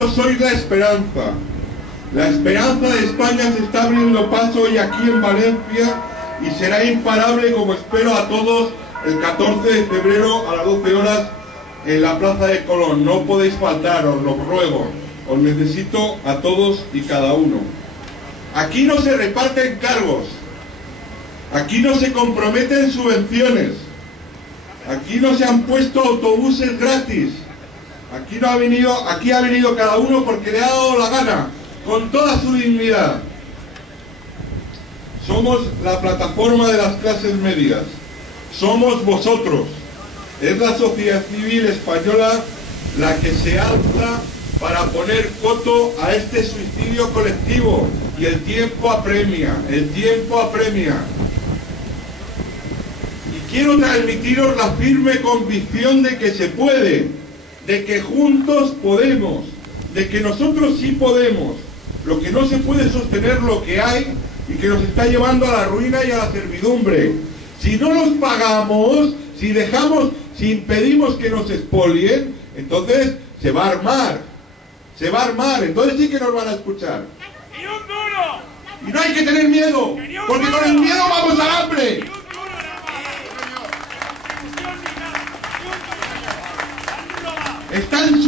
Soy la esperanza. La esperanza de España se está abriendo paso hoy aquí en Valencia y será imparable, como espero a todos, el 14 de febrero a las 12 horas en la Plaza de Colón. No podéis faltar, os lo ruego. Os necesito a todos y cada uno. Aquí no se reparten cargos. Aquí no se comprometen subvenciones. Aquí no se han puesto autobuses gratis. Aquí ha venido cada uno porque le ha dado la gana, con toda su dignidad. Somos la plataforma de las clases medias. Somos vosotros. Es la sociedad civil española la que se alza para poner coto a este suicidio colectivo. Y el tiempo apremia, el tiempo apremia. Y quiero transmitiros la firme convicción de que se puede, de que juntos podemos, de que nosotros sí podemos. Lo que no se puede sostener lo que hay y que nos está llevando a la ruina y a la servidumbre. Si no los pagamos, si impedimos que nos expolien, entonces se va a armar. Se va a armar, entonces sí que nos van a escuchar. ¡Ni un duro! Y no hay que tener miedo, porque con el miedo vamos al hambre. Están